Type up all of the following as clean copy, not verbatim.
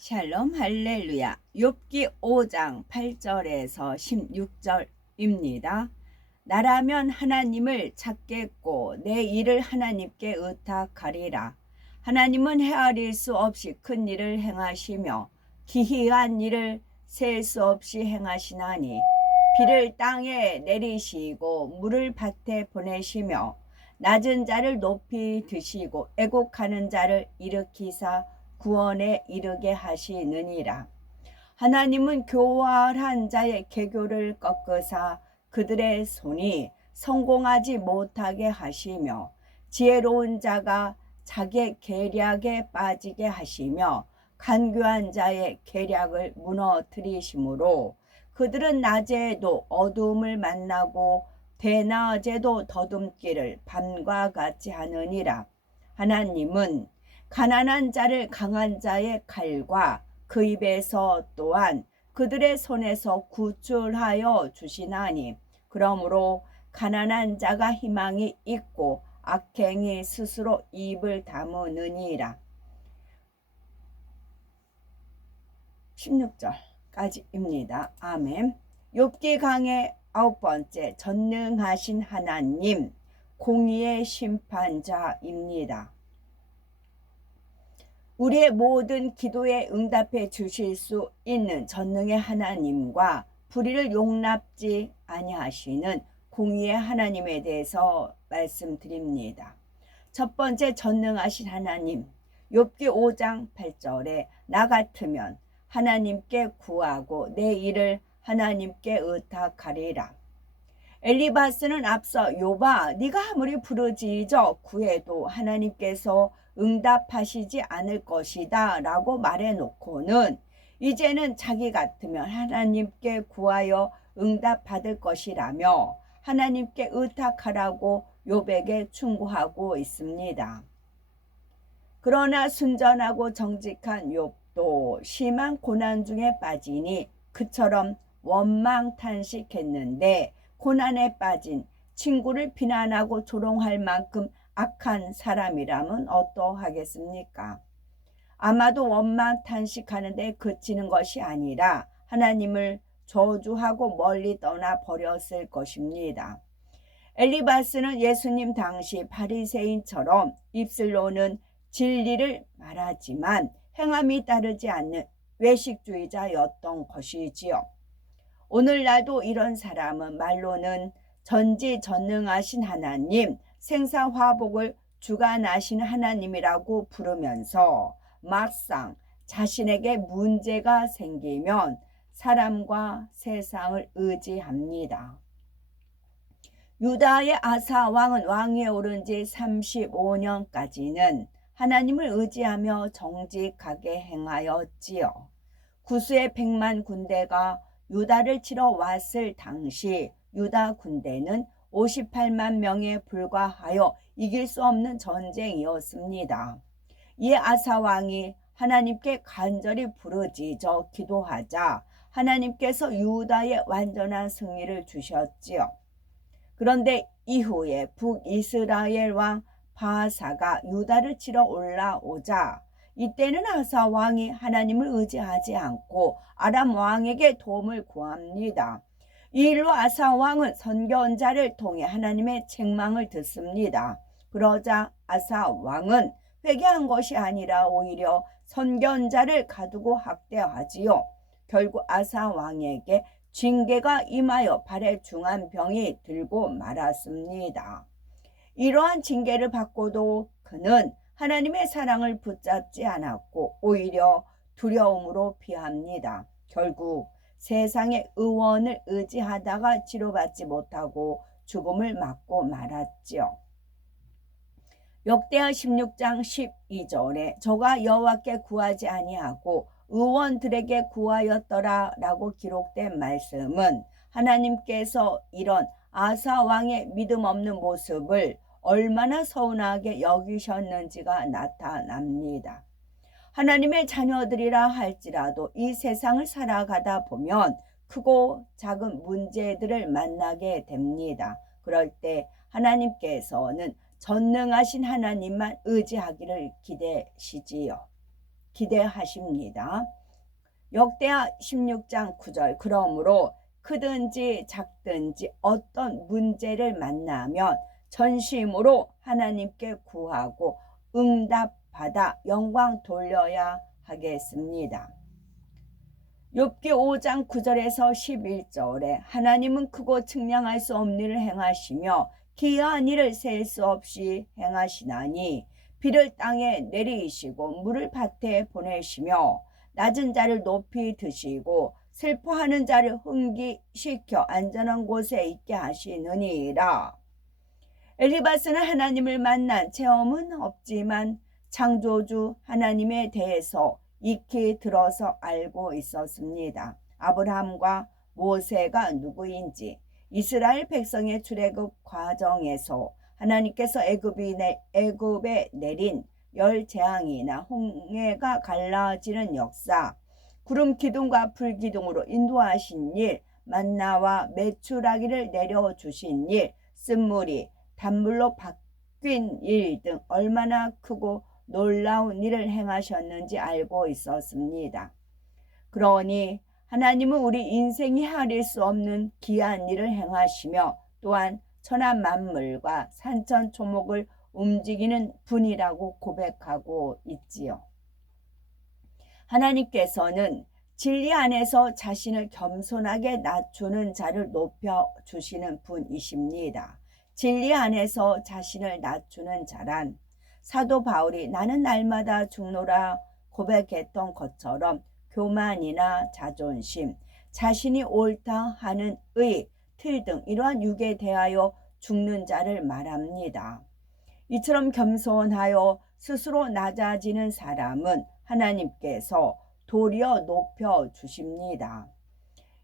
샬롬 할렐루야. 욥기 5장 8절에서 16절입니다. 나라면 하나님을 찾겠고 내 일을 하나님께 의탁하리라. 하나님은 헤아릴 수 없이 큰 일을 행하시며 기이한 일을 셀 수 없이 행하시나니 비를 땅에 내리시고 물을 밭에 보내시며 낮은 자를 높이 드시고 애곡하는 자를 일으키사 구원에 이르게 하시느니라. 하나님은 교활한 자의 계교를 꺾으사 그들의 손이 성공하지 못하게 하시며 지혜로운 자가 자기 계략에 빠지게 하시며 간교한 자의 계략을 무너뜨리시므로 그들은 낮에도 어두움을 만나고 대낮에도 더듬기를 밤과 같이 하느니라. 하나님은 가난한 자를 강한 자의 칼과 그 입에서 또한 그들의 손에서 구출하여 주시나니 그러므로 가난한 자가 희망이 있고 악행이 스스로 입을 다무느니라. 16절까지입니다. 아멘. 욥기 강의 9번째, 전능하신 하나님, 공의의 심판자입니다. 우리의 모든 기도에 응답해 주실 수 있는 전능의 하나님과 불의를 용납지 아니하시는 공의의 하나님에 대해서 말씀드립니다. 첫 번째, 전능하신 하나님. 욥기 5장 8절에 나 같으면 하나님께 구하고 내 일을 하나님께 의탁하리라. 엘리바스는 앞서 욥아, 네가 아무리 부르짖어 구해도 하나님께서 응답하시지 않을 것이다 라고 말해놓고는 이제는 자기 같으면 하나님께 구하여 응답받을 것이라며 하나님께 의탁하라고 욥에게 충고하고 있습니다. 그러나 순전하고 정직한 욥도 심한 고난 중에 빠지니 그처럼 원망탄식했는데 고난에 빠진 친구를 비난하고 조롱할 만큼 악한 사람이라면 어떠하겠습니까? 아마도 원망탄식하는데 그치는 것이 아니라 하나님을 저주하고 멀리 떠나 버렸을 것입니다. 엘리바스는 예수님 당시 바리새인처럼 입술로는 진리를 말하지만 행함이 따르지 않는 외식주의자였던 것이지요. 오늘날도 이런 사람은 말로는 전지전능하신 하나님, 생사화복을 주관하신 하나님이라고 부르면서 막상 자신에게 문제가 생기면 사람과 세상을 의지합니다. 유다의 아사 왕은 왕위에 오른 지 35년까지는 하나님을 의지하며 정직하게 행하였지요. 구수의 100만 군대가 유다를 치러 왔을 당시 유다 군대는 58만 명에 불과하여 이길 수 없는 전쟁이었습니다. 이에 아사 왕이 하나님께 간절히 부르짖어 기도하자 하나님께서 유다에 완전한 승리를 주셨지요. 그런데 이후에 북이스라엘 왕 바사가 유다를 치러 올라오자 이때는 아사 왕이 하나님을 의지하지 않고 아람 왕에게 도움을 구합니다. 이 일로 아사 왕은 선견자를 통해 하나님의 책망을 듣습니다. 그러자 아사 왕은 회개한 것이 아니라 오히려 선견자를 가두고 학대하지요. 결국 아사 왕에게 징계가 임하여 발에 중한 병이 들고 말았습니다. 이러한 징계를 받고도 그는 하나님의 사랑을 붙잡지 않았고 오히려 두려움으로 피합니다. 결국 세상의 의원을 의지하다가 치료받지 못하고 죽음을 맞고 말았죠. 역대하 16장 12절에 저가 여호와께 구하지 아니하고 의원들에게 구하였더라 라고 기록된 말씀은 하나님께서 이런 아사 왕의 믿음 없는 모습을 얼마나 서운하게 여기셨는지가 나타납니다. 하나님의 자녀들이라 할지라도 이 세상을 살아가다 보면 크고 작은 문제들을 만나게 됩니다. 그럴 때 하나님께서는 전능하신 하나님만 의지하기를 기대하십니다. 역대하 16장 9절 그러므로 크든지 작든지 어떤 문제를 만나면 전심으로 하나님께 구하고 응답받아 영광 돌려야 하겠습니다. 욥기 5장 9절에서 11절에 하나님은 크고 측량할 수 없는 일을 행하시며 기이한 일을 셀 수 없이 행하시나니 비를 땅에 내리시고 물을 밭에 보내시며 낮은 자를 높이 드시고 슬퍼하는 자를 흥기시켜 안전한 곳에 있게 하시느니라. 엘리바스는 하나님을 만난 체험은 없지만 창조주 하나님에 대해서 익히 들어서 알고 있었습니다. 아브라함과 모세가 누구인지, 이스라엘 백성의 출애굽 과정에서 하나님께서 애굽에 내린 열 재앙이나 홍해가 갈라지는 역사, 구름 기둥과 불 기둥으로 인도하신 일, 만나와 메추라기를 내려주신 일, 쓴물이 단물로 바뀐 일 등 얼마나 크고 놀라운 일을 행하셨는지 알고 있었습니다. 그러니 하나님은 우리 인생이 헤아릴 수 없는 귀한 일을 행하시며 또한 천한 만물과 산천초목을 움직이는 분이라고 고백하고 있지요. 하나님께서는 진리 안에서 자신을 겸손하게 낮추는 자를 높여주시는 분이십니다. 진리 안에서 자신을 낮추는 자란 사도 바울이 나는 날마다 죽노라 고백했던 것처럼 교만이나 자존심, 자신이 옳다 하는 의, 틀 등 이러한 육에 대하여 죽는 자를 말합니다. 이처럼 겸손하여 스스로 낮아지는 사람은 하나님께서 도리어 높여주십니다.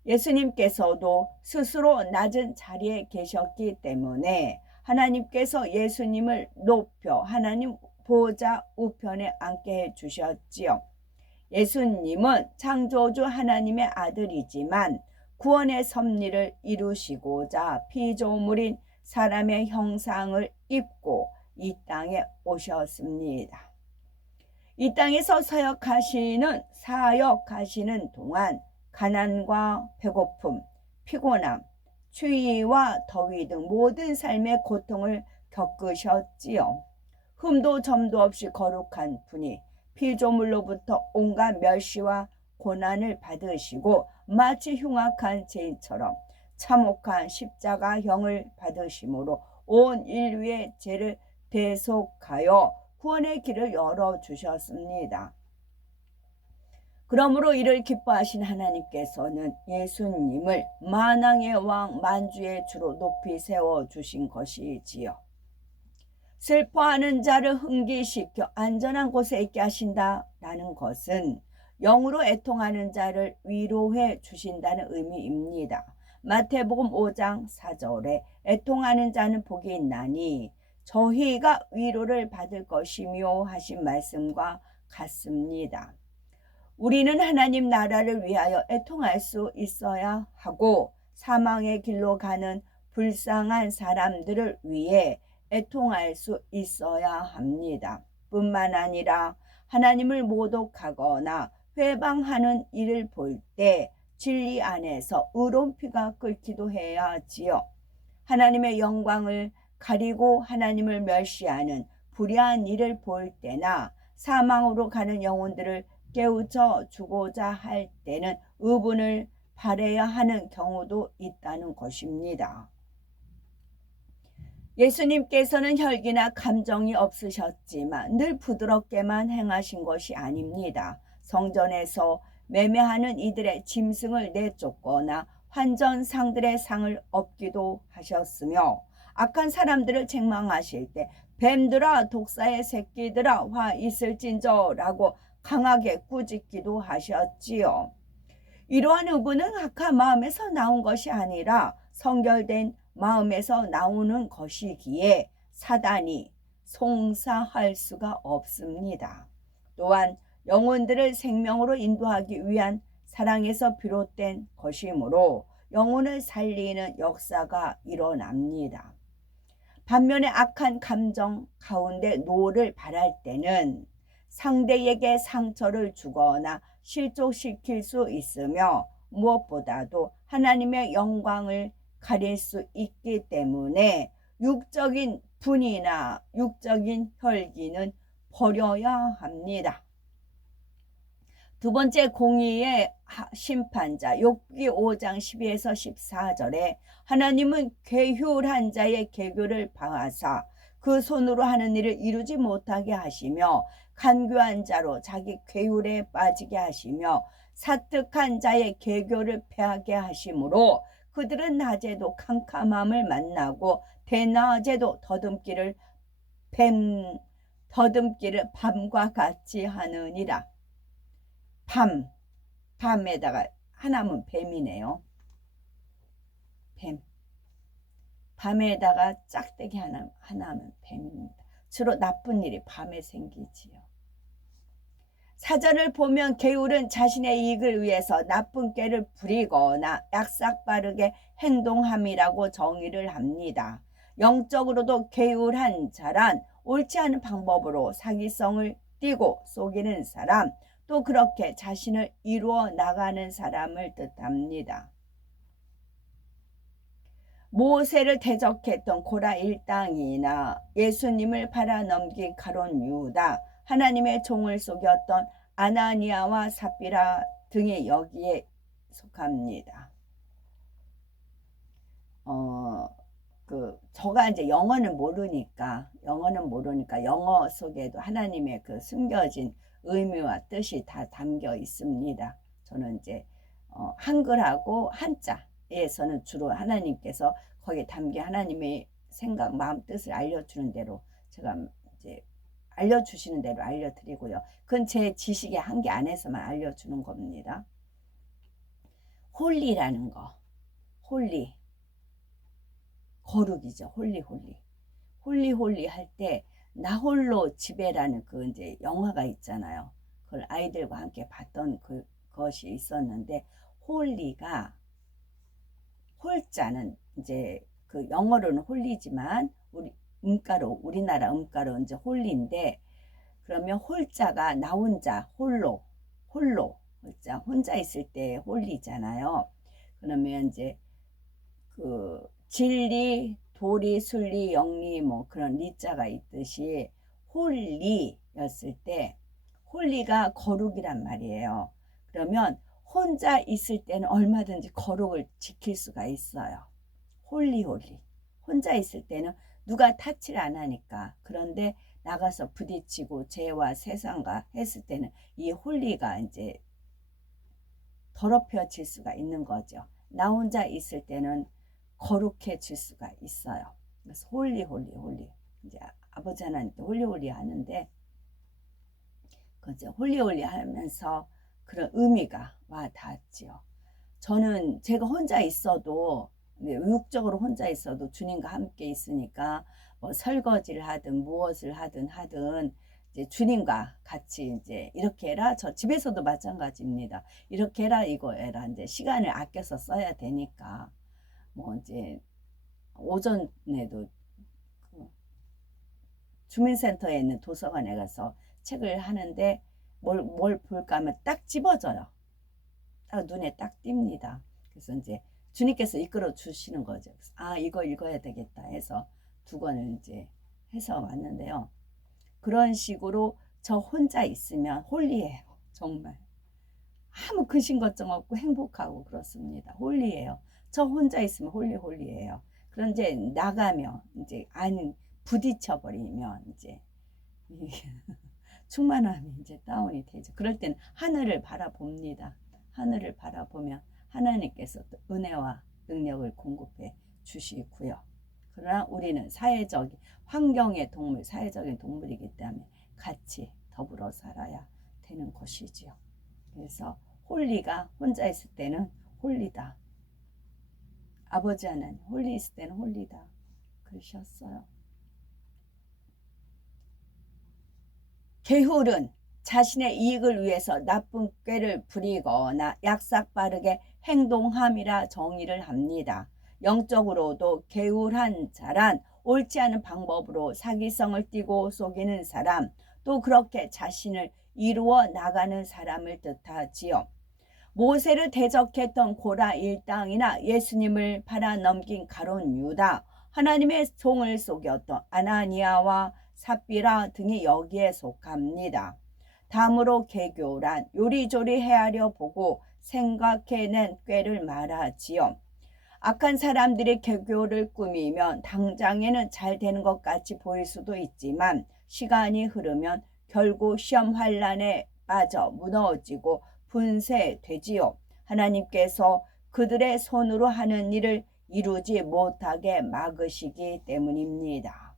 예수님께서도 스스로 낮은 자리에 계셨기 때문에 하나님께서 예수님을 높여 하나님 보좌 우편에 앉게 해주셨지요. 예수님은 창조주 하나님의 아들이지만 구원의 섭리를 이루시고자 피조물인 사람의 형상을 입고 이 땅에 오셨습니다. 이 땅에서 사역하시는 동안 가난과 배고픔, 피곤함, 추위와 더위 등 모든 삶의 고통을 겪으셨지요. 흠도 점도 없이 거룩한 분이 피조물로부터 온갖 멸시와 고난을 받으시고 마치 흉악한 죄인처럼 참혹한 십자가형을 받으심으로 온 인류의 죄를 대속하여 구원의 길을 열어주셨습니다. 그러므로 이를 기뻐하신 하나님께서는 예수님을 만왕의 왕 만주의 주로 높이 세워주신 것이지요. 슬퍼하는 자를 흥기시켜 안전한 곳에 있게 하신다라는 것은 영으로 애통하는 자를 위로해 주신다는 의미입니다. 마태복음 5장 4절에 애통하는 자는 복이 있나니 저희가 위로를 받을 것이며 하신 말씀과 같습니다. 우리는 하나님 나라를 위하여 애통할 수 있어야 하고 사망의 길로 가는 불쌍한 사람들을 위해 애통할 수 있어야 합니다. 뿐만 아니라 하나님을 모독하거나 회방하는 일을 볼 때 진리 안에서 의로운 피가 끓기도 해야 하지요. 하나님의 영광을 가리고 하나님을 멸시하는 불의한 일을 볼 때나 사망으로 가는 영혼들을 깨우쳐 주고자 할 때는 의분을 발해야 하는 경우도 있다는 것입니다. 예수님께서는 혈기나 감정이 없으셨지만 늘 부드럽게만 행하신 것이 아닙니다. 성전에서 매매하는 이들의 짐승을 내쫓거나 환전상들의 상을 얻기도 하셨으며 악한 사람들을 책망하실 때 뱀들아 독사의 새끼들아 화 있을진저라고 강하게 꾸짖기도 하셨지요. 이러한 의분은 악한 마음에서 나온 것이 아니라 성결된 마음에서 나오는 것이기에 사단이 송사할 수가 없습니다. 또한 영혼들을 생명으로 인도하기 위한 사랑에서 비롯된 것이므로 영혼을 살리는 역사가 일어납니다. 반면에 악한 감정 가운데 노를 바랄 때는 상대에게 상처를 주거나 실족시킬 수 있으며 무엇보다도 하나님의 영광을 가릴 수 있기 때문에 육적인 분이나 육적인 혈기는 버려야 합니다. 두 번째 공의의 심판자 욥기 5장 12에서 14절에 하나님은 괴휼한 자의 개교를 방하사 그 손으로 하는 일을 이루지 못하게 하시며 간교한 자로 자기 괴휼에 빠지게 하시며 사특한 자의 개교를 패하게 하시므로 그들은 낮에도 캄캄함을 만나고 대낮에도 더듬기를 밤과 같이 하느니라. 밤에다가 하나면 뱀이네요. 뱀. 밤에다가 짝대기 하나면 뱀입니다. 주로 나쁜 일이 밤에 생기지요. 사전을 보면 괴울은 자신의 이익을 위해서 나쁜 꾀를 부리거나 약삭빠르게 행동함이라고 정의를 합니다. 영적으로도 괴울한 자란 옳지 않은 방법으로 사기성을 띠고 속이는 사람, 또 그렇게 자신을 이루어 나가는 사람을 뜻합니다. 모세를 대적했던 고라 일당이나 예수님을 팔아넘긴 가룟 유다, 하나님의 종을 속였던 아나니아와 삽비라 등이 여기에 속합니다. 저가 이제 영어는 모르니까 영어 속에도 하나님의 그 숨겨진 의미와 뜻이 다 담겨 있습니다. 저는 이제 한글하고 한자에서는 주로 하나님께서 거기에 담긴 하나님의 생각, 마음, 뜻을 알려주는 대로 제가 이제 알려주시는 대로 알려드리고요. 그건 제 지식의 한계 안에서만 알려주는 겁니다. 홀리라는 거, 홀리, 거룩이죠. 홀리 할 때 나홀로 집에라는 그 이제 영화가 있잖아요. 그걸 아이들과 함께 봤던 그것이 있었는데, 홀리가 홀자는 이제 그 영어로는 홀리지만 우리나라 음가로 이제 홀리인데, 그러면 홀자가 나 혼자 홀로 혼자 있을 때 홀리잖아요. 그러면 이제 그 진리, 도리, 순리, 영리 뭐 그런 리자가 있듯이 홀리였을 때 홀리가 거룩이란 말이에요. 그러면 혼자 있을 때는 얼마든지 거룩을 지킬 수가 있어요. 홀리 혼자 있을 때는 누가 타치를 안 하니까. 그런데 나가서 부딪히고 죄와 세상과 했을 때는 이 홀리가 이제 더럽혀질 수가 있는 거죠. 나 혼자 있을 때는 거룩해질 수가 있어요. 그래서 홀리 이제 아버지 하나님께 홀리 하는데, 그죠? 홀리 하면서 그런 의미가 와 닿았지요. 저는 제가 혼자 있어도, 육적으로 혼자 있어도 주님과 함께 있으니까 뭐 설거지를 하든 무엇을 하든 이제 주님과 같이 이제 이렇게 해라. 저 집에서도 마찬가지입니다. 이렇게 해라, 이거 해라. 이제 시간을 아껴서 써야 되니까. 뭐 이제 오전에도 그 주민센터에 있는 도서관에 가서 책을 하는데 뭘 볼까 하면 딱 집어져요. 딱 눈에 딱 띕니다. 그래서 이제 주님께서 이끌어 주시는 거죠. 아, 이거 읽어야 되겠다 해서 두 권을 이제 해서 왔는데요. 그런 식으로 저 혼자 있으면 홀리해요. 정말 아무 근심 걱정 없고 행복하고 그렇습니다. 홀리해요. 저 혼자 있으면 홀리해요. 그런데 나가면 이제 부딪혀 버리면 이제 충만함이 이제 다운이 되죠. 그럴 때는 하늘을 바라봅니다. 하늘을 바라보면 하나님께서 은혜와 능력을 공급해 주시고요. 그러나 우리는 환경의 동물, 사회적인 동물이기 때문에 같이 더불어 살아야 되는 것이지요. 그래서 홀리가 혼자 있을 때는 홀리다. 아버지 하나님 홀리 있을 때는 홀리다. 그러셨어요. 게훌은 자신의 이익을 위해서 나쁜 꾀를 부리거나 약삭빠르게 행동함이라 정의를 합니다. 영적으로도 게을한 자란 옳지 않은 방법으로 사기성을 띠고 속이는 사람, 또 그렇게 자신을 이루어 나가는 사람을 뜻하지요. 모세를 대적했던 고라 일당이나 예수님을 팔아넘긴 가룟 유다, 하나님의 종을 속였던 아나니아와 삽비라 등이 여기에 속합니다. 다음으로 개교란 요리조리 헤아려 보고 생각해낸 꾀를 말하지요. 악한 사람들이 개교를 꾸미면 당장에는 잘 되는 것 같이 보일 수도 있지만 시간이 흐르면 결국 시험 환란에 빠져 무너지고 분쇄되지요. 하나님께서 그들의 손으로 하는 일을 이루지 못하게 막으시기 때문입니다.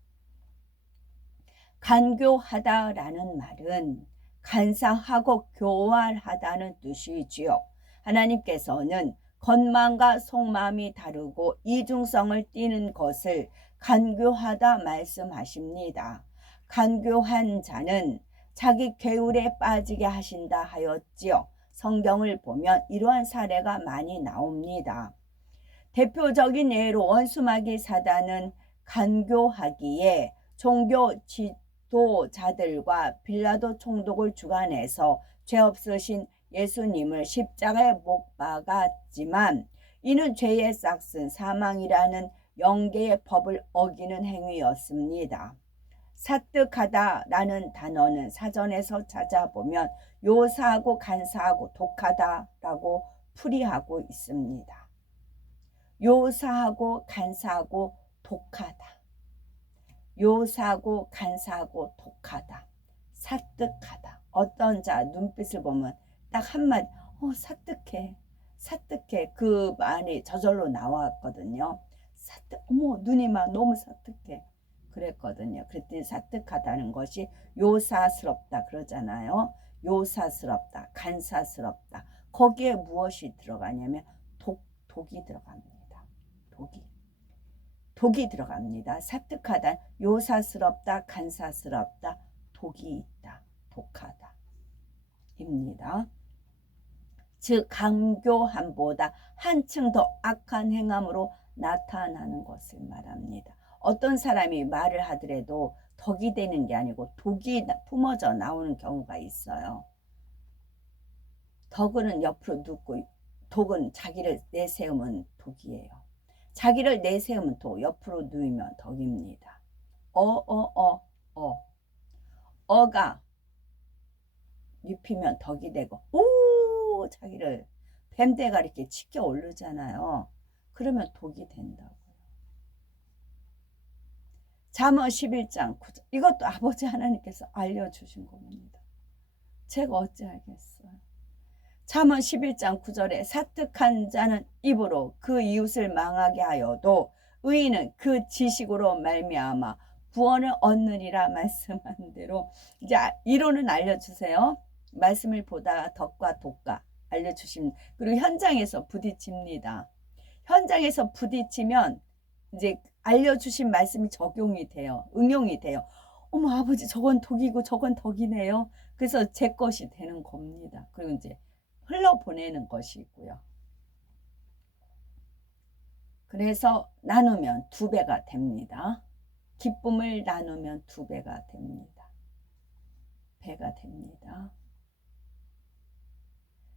간교하다라는 말은 간사하고 교활하다는 뜻이지요. 하나님께서는 겉만과 속마음이 다르고 이중성을 띠는 것을 간교하다 말씀하십니다. 간교한 자는 자기 계율에 빠지게 하신다 하였지요. 성경을 보면 이러한 사례가 많이 나옵니다. 대표적인 예로 원수마귀 사단은 간교하기에 종교 지도자들과 빌라도 총독을 주관해서 죄 없으신 예수님을 십자가에 못 박았지만 이는 죄의 싹슨 사망이라는 영계의 법을 어기는 행위였습니다. 사뜩하다라는 단어는 사전에서 찾아보면 요사하고 간사하고 독하다라고 풀이하고 있습니다. 요사하고 간사하고 독하다. 요사하고 간사하고 독하다. 사뜩하다. 어떤 자 눈빛을 보면 딱 한마디 사뜩해. 사뜩해. 그 말이 저절로 나왔거든요. 어머 누님아 너무 사뜩해. 그랬거든요. 그랬더니 사뜩하다는 것이 요사스럽다 그러잖아요. 요사스럽다, 간사스럽다. 거기에 무엇이 들어가냐면 독이 들어갑니다. 독이 들어갑니다. 사뜩하다, 요사스럽다, 간사스럽다, 독이 있다, 독하다 입니다. 즉 강교함보다 한층 더 악한 행함으로 나타나는 것을 말합니다. 어떤 사람이 말을 하더라도 덕이 되는 게 아니고 독이 품어져 나오는 경우가 있어요. 덕은 옆으로 눕고 독은 자기를 내세우면 독이에요. 자기를 내세우면 독, 옆으로 누이면 덕입니다. 어가 눕히면 덕이 되고 자기를 뱀대가 이렇게 치켜 오르잖아요. 그러면 독이 된다고요. 잠언 11장 9절 이것도 아버지 하나님께서 알려주신 겁니다. 제가 어찌 알겠어요. 잠언 11장 9절에 사뜩한 자는 입으로 그 이웃을 망하게 하여도 의인은 그 지식으로 말미암아 구원을 얻느니라 말씀한 대로 이제 이론은 알려주세요. 말씀을 보다가 덕과 독과 알려주십니다. 그리고 현장에서 부딪힙니다. 현장에서 부딪히면 이제 알려주신 말씀이 적용이 돼요. 응용이 돼요. 어머 아버지 저건 독이고 저건 덕이네요. 그래서 제 것이 되는 겁니다. 그리고 이제 흘러보내는 것이고요. 그래서 나누면 2배가 됩니다. 기쁨을 나누면 2배가 됩니다. 배가 됩니다.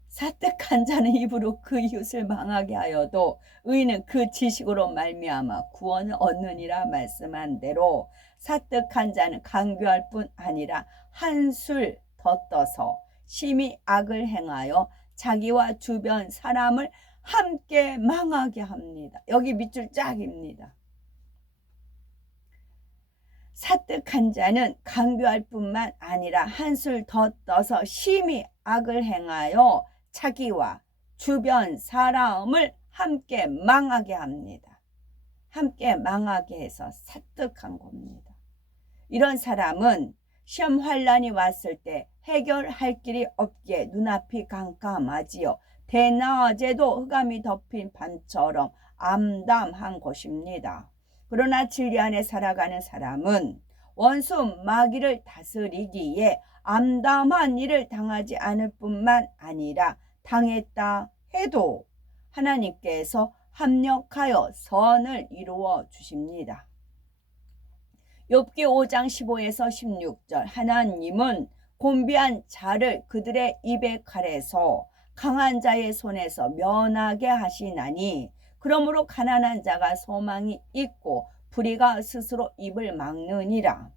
사뜩한 자는 입으로 그 이웃을 망하게 하여도 의인은 그 지식으로 말미암아 구원을 얻느니라 말씀한 대로 사뜩한 자는 강교할 뿐 아니라 한술 더 떠서 심히 악을 행하여 자기와 주변 사람을 함께 망하게 합니다. 여기 밑줄 짝입니다. 사뜩한 자는 강교할 뿐만 아니라 한술 더 떠서 심히 악을 행하여 자기와 주변 사람을 함께 망하게 합니다. 함께 망하게 해서 사뜩한 겁니다. 이런 사람은 시험 환란이 왔을 때 해결할 길이 없기에 눈앞이 깜깜하지요. 대낮에도 흑암이 덮인 밤처럼 암담한 것입니다. 그러나 진리 안에 살아가는 사람은 원수 마귀를 다스리기에 암담한 일을 당하지 않을 뿐만 아니라 당했다 해도 하나님께서 합력하여 선을 이루어 주십니다. 욥기 5장 15에서 16절. 하나님은 곤비한 자를 그들의 입의 칼에서 강한 자의 손에서 면하게 하시나니 그러므로 가난한 자가 소망이 있고 불의가 스스로 입을 막느니라.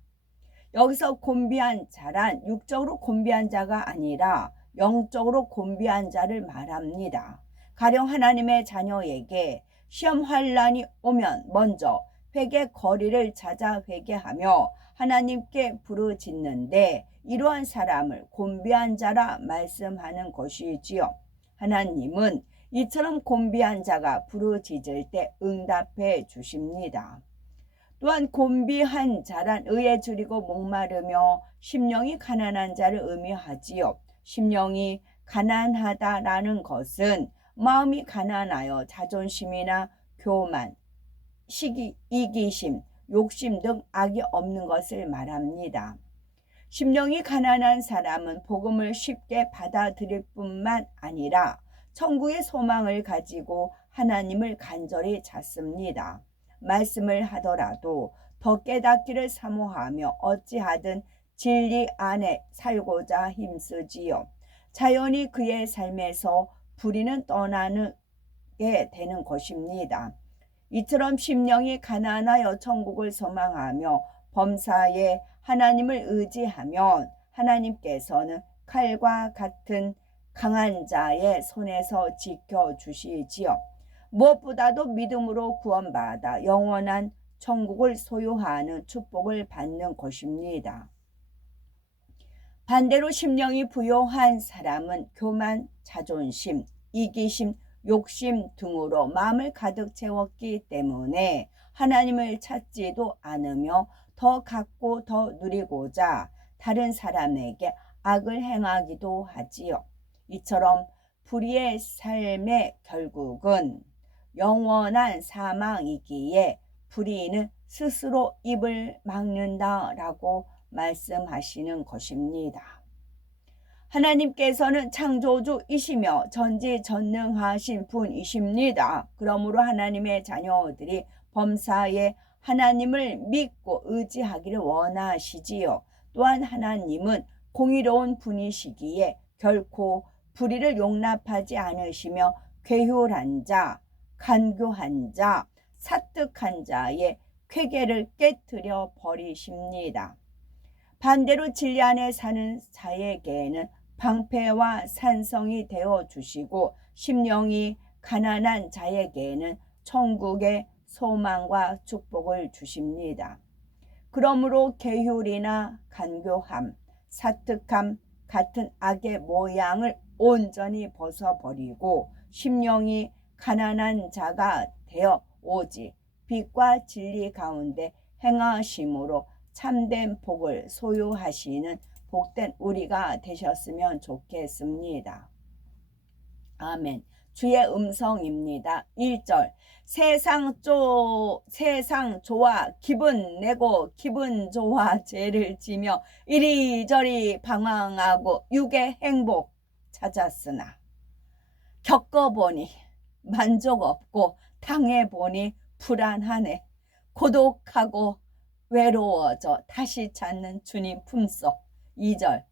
여기서 곤비한 자란 육적으로 곤비한 자가 아니라 영적으로 곤비한 자를 말합니다. 가령 하나님의 자녀에게 시험 환란이 오면 먼저 회개 거리를 찾아 회개하며 하나님께 부르짖는데 이러한 사람을 곤비한 자라 말씀하는 것이지요. 하나님은 이처럼 곤비한 자가 부르짖을 때 응답해 주십니다. 또한 곤비한 자란 의에 줄이고 목마르며 심령이 가난한 자를 의미하지요. 심령이 가난하다라는 것은 마음이 가난하여 자존심이나 교만, 이기심, 욕심 등 악이 없는 것을 말합니다. 심령이 가난한 사람은 복음을 쉽게 받아들일 뿐만 아니라 천국의 소망을 가지고 하나님을 간절히 찾습니다. 말씀을 하더라도 더 깨닫기를 사모하며 어찌하든 진리 안에 살고자 힘쓰지요. 자연히 그의 삶에서 불의는 떠나게 되는 것입니다. 이처럼 심령이 가난하여 천국을 소망하며 범사에 하나님을 의지하면 하나님께서는 칼과 같은 강한 자의 손에서 지켜주시지요. 무엇보다도 믿음으로 구원받아 영원한 천국을 소유하는 축복을 받는 것입니다. 반대로 심령이 부요한 사람은 교만, 자존심, 이기심, 욕심 등으로 마음을 가득 채웠기 때문에 하나님을 찾지도 않으며 더 갖고 더 누리고자 다른 사람에게 악을 행하기도 하지요. 이처럼 불의의 삶의 결국은 영원한 사망이기에 불의는 스스로 입을 막는다라고 말씀하시는 것입니다. 하나님께서는 창조주이시며 전지전능하신 분이십니다. 그러므로 하나님의 자녀들이 범사에 하나님을 믿고 의지하기를 원하시지요. 또한 하나님은 공의로운 분이시기에 결코 불의를 용납하지 않으시며 괴휼한 자, 간교한 자, 사특한 자의 쾌계를 깨뜨려 버리십니다. 반대로 진리 안에 사는 자에게는 방패와 산성이 되어 주시고 심령이 가난한 자에게는 천국의 소망과 축복을 주십니다. 그러므로 계율이나 간교함, 사특함 같은 악의 모양을 온전히 벗어버리고 심령이 가난한 자가 되어 오직 빛과 진리 가운데 행하심으로 참된 복을 소유하시는 복된 우리가 되셨으면 좋겠습니다. 아멘. 주의 음성입니다. 1절 세상 좋아 기분 내고 기분 좋아 죄를 지며 이리저리 방황하고 육의 행복 찾았으나 겪어보니 만족 없고 당해보니 불안하네. 고독하고 외로워져 다시 찾는 주님 품속. 2절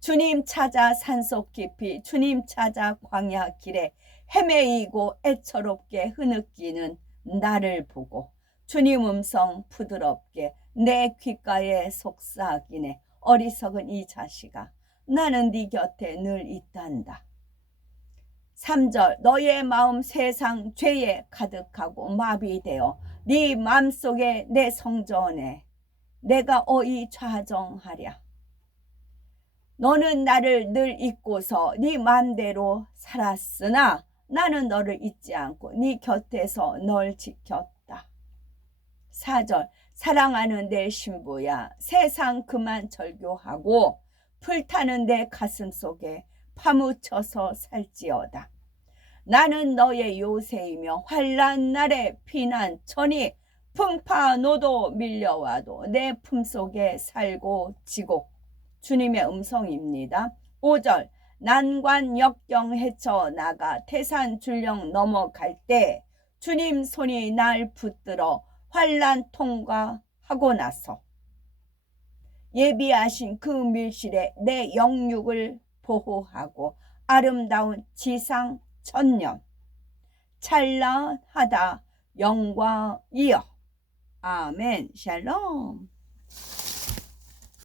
주님 찾아 산속 깊이 주님 찾아 광야 길에 헤매이고 애처롭게 흐느끼는 나를 보고 주님 음성 부드럽게 내 귓가에 속삭이네. 어리석은 이 자식아 나는 네 곁에 늘 있단다. 3절 너의 마음 세상 죄에 가득하고 마비되어 네 마음속에 내 성전에 내가 어이 좌정하랴. 너는 나를 늘 잊고서 네 마음대로 살았으나 나는 너를 잊지 않고 네 곁에서 널 지켰다. 4절 사랑하는 내 신부야 세상 그만 절교하고 불타는 내 가슴 속에 파묻혀서 살지어다. 나는 너의 요새이며 환난 날에 피난처니 풍파노도 밀려와도 내 품속에 살고 지고. 주님의 음성입니다. 5절 난관 역경 헤쳐 나가 태산 줄령 넘어갈 때 주님 손이 날 붙들어 환난 통과하고 나서 예비하신 그 밀실에 내 영육을 보호하고 아름다운 지상 천년 찬란하다 영광이여. 아멘. 샬롬.